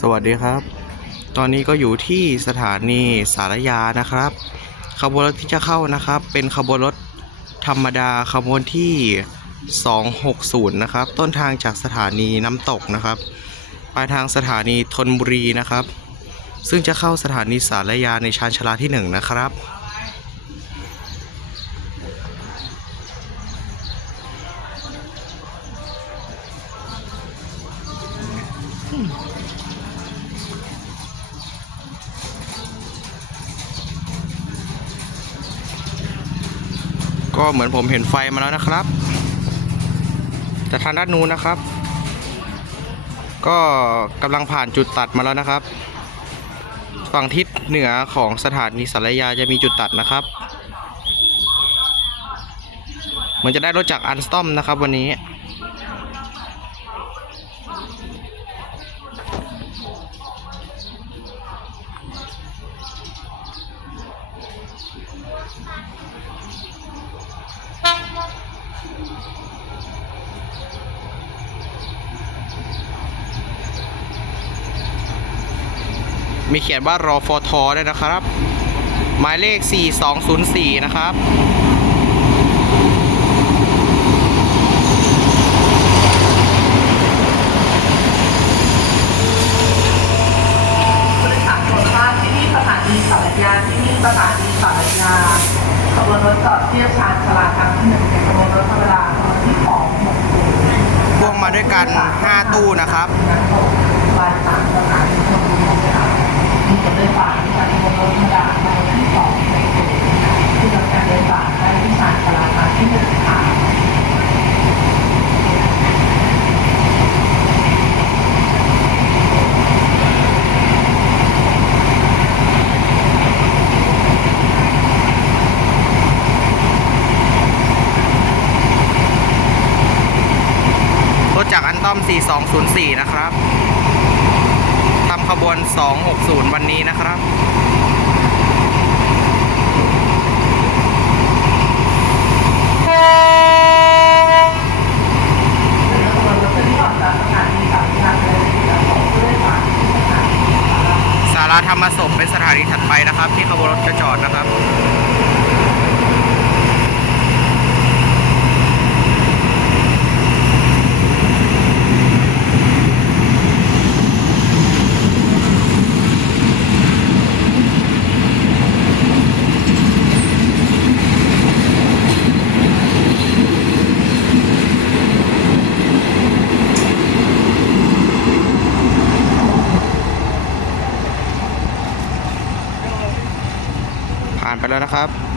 สวัสดีครับ ตอนนี้ก็อยู่ที่สถานีสารยานะครับ ขบวนรถที่จะเข้านะครับ เป็นขบวนรถธรรมดาขบวนที่ 260 นะครับ ต้นทางจากสถานีน้ำตกนะครับ ปลายทางสถานีธนบุรีนะครับ ซึ่งจะเข้าสถานีสารยาในชานชาลาที่ 1 นะครับ ก็เหมือนผมเห็นไฟมาแล้วนะครับ แต่ทางด้านนู้นนะครับ ก็กำลังผ่านจุดตัดมาแล้วนะครับ ฝั่งทิศเหนือของสถานีสารยาจะมีจุดตัดนะครับเหมือนจะได้รถจากอันสตอมนะครับวันนี้ มีเขียนว่ารอฟอทอด้วยนะครับ หมายเลข 4204 นะครับบริษัทคนว่าที่นี่สถานีสารยาที่นี่สถานีสารยาขบวนรถจอดเทียบชานชลาครั้งที่หนึ่งเป็นขบวนรถธรรมดาขบวนที่สองหกพวงมาด้วยกัน 5 ตู้นะครับ นักโทษลายสามสถานีชลบุรีค่ะมีรถโดยสารที่ใช้ขบวนรถธรรมดาขบวนที่สองหกศูนย์ที่ทำการโดยสารได้ที่ชานชาลาครั้งที่หนึ่งค่ะ รถจากอัน ต้อม 4204 นะครับทำขบวน 260 วันนี้นะครับสาราเลยและส่งผู้โดยสารรยาสาราธรรมศพเป็นสถานีถัดไปนะครับ ที่ขบวนรถจะจอดนะครับ ผ่านไปแล้วนะครับ